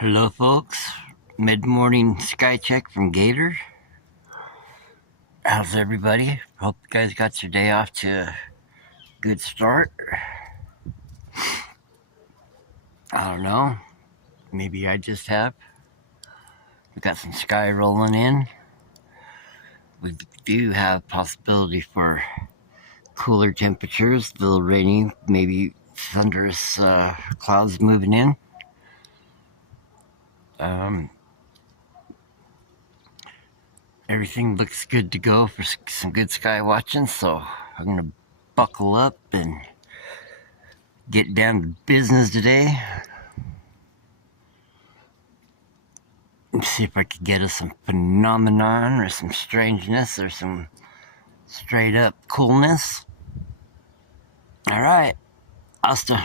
Hello, folks. Mid-morning sky check from Gator. How's everybody? Hope you guys got your day off to a good start. I don't know. Maybe I just have. We got some sky rolling in. We do have possibility for cooler temperatures, a little rainy, maybe thunderous clouds moving in. Everything looks good to go for some good sky watching, so I'm going to buckle up and get down to business today. Let's see if I could get us some phenomenon or some strangeness or some straight up coolness. All right, hasta.